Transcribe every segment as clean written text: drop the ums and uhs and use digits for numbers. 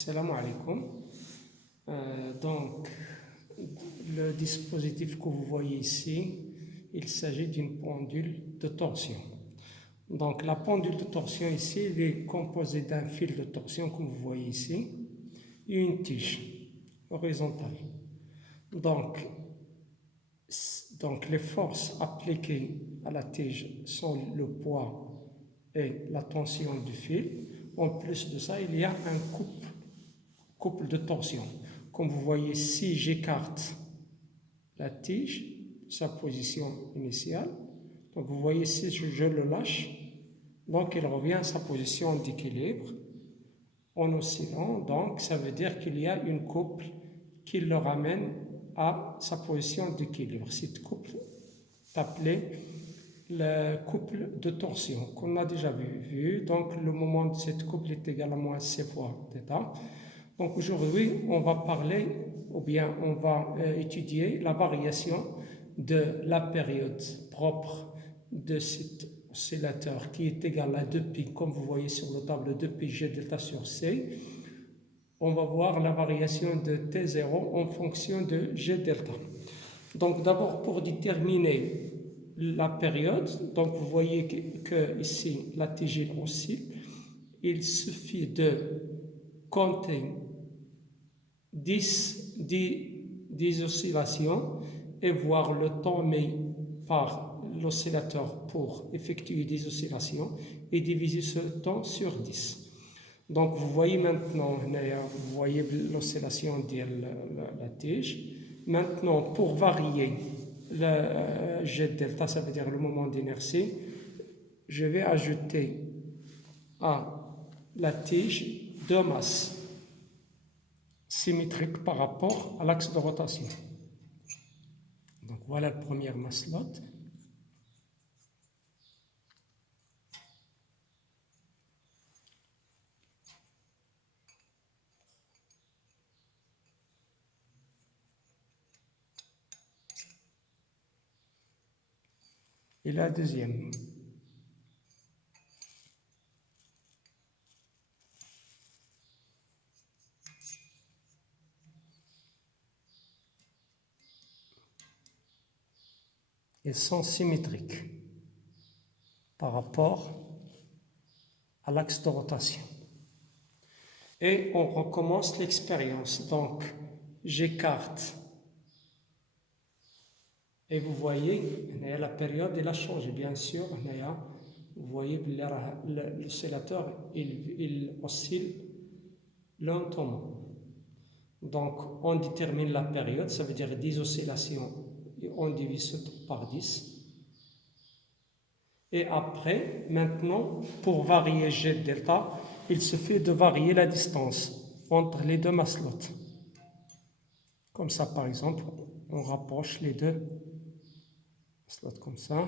Salam alaikum. Donc, le dispositif que vous voyez ici, il s'agit d'une pendule de torsion. Donc, la pendule de torsion ici, elle est composée d'un fil de torsion, comme vous voyez ici, et une tige horizontale. Donc les forces appliquées à la tige sont le poids et la tension du fil. En plus de ça, il y a un couple de torsion. Comme vous voyez, si j'écarte la tige de sa position initiale, donc vous voyez, si je le lâche, donc il revient à sa position d'équilibre en oscillant. Donc ça veut dire qu'il y a une couple qui le ramène à sa position d'équilibre. Cette couple est appelée le couple de torsion qu'on a déjà vu. Donc le moment de cette couple est égal à moins C fois θ. Donc aujourd'hui, on va parler, ou bien on va étudier la variation de la période propre de cet oscillateur qui est égal à 2π, comme vous voyez sur le tableau, 2π G delta sur C. On va voir la variation de T0 en fonction de G delta. Donc d'abord, pour déterminer la période, donc vous voyez que ici la tige oscille, il suffit de compter 10 oscillations et voir le temps mis par l'oscillateur pour effectuer des oscillations et diviser ce temps sur 10. Donc vous voyez maintenant, vous voyez l'oscillation de la tige. Maintenant, pour varier le G delta, ça veut dire le moment d'inertie, je vais ajouter à la tige deux masses symétriques par rapport à l'axe de rotation. Donc voilà la première masse-lotte. Et la deuxième. Elles sont symétriques par rapport à l'axe de rotation. Et on recommence l'expérience. Donc, j'écarte. Et vous voyez, la période, elle a changé, bien sûr. Vous voyez, l'oscillateur, il oscille lentement. Donc, on détermine la période, ça veut dire 10 oscillations, et on divise ce temps par 10. Et après, maintenant, pour varier G delta, il suffit de varier la distance entre les deux masses-lottes. Comme ça, par exemple, on rapproche les deux masses-lottes comme ça.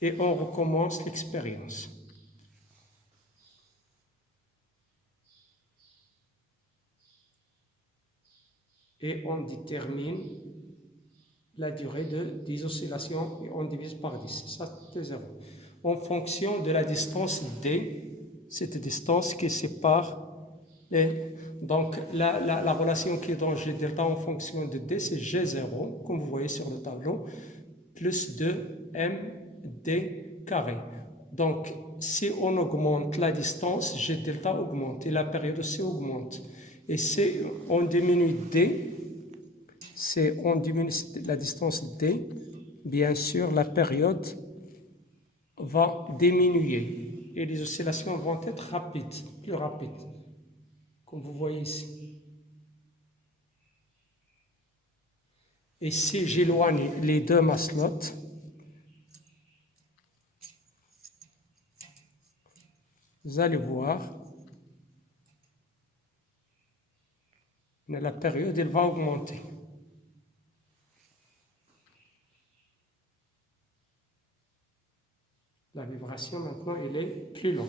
Et on recommence l'expérience. Et on détermine la durée de 10 oscillations et on divise par 10. Ça, c'est 0. En fonction de la distance D, cette distance qui sépare donc la relation qui est dans G delta en fonction de D, c'est G0, comme vous voyez sur le tableau, plus 2md carré. Donc, si on augmente la distance, G delta augmente et la période aussi augmente. Et si on diminue D, si on diminue la distance D, bien sûr, la période va diminuer et les oscillations vont être rapides, plus rapides, comme vous voyez ici. Et si j'éloigne les deux masses-lottes, vous allez voir, la période, elle va augmenter. La vibration, maintenant, elle est plus lente.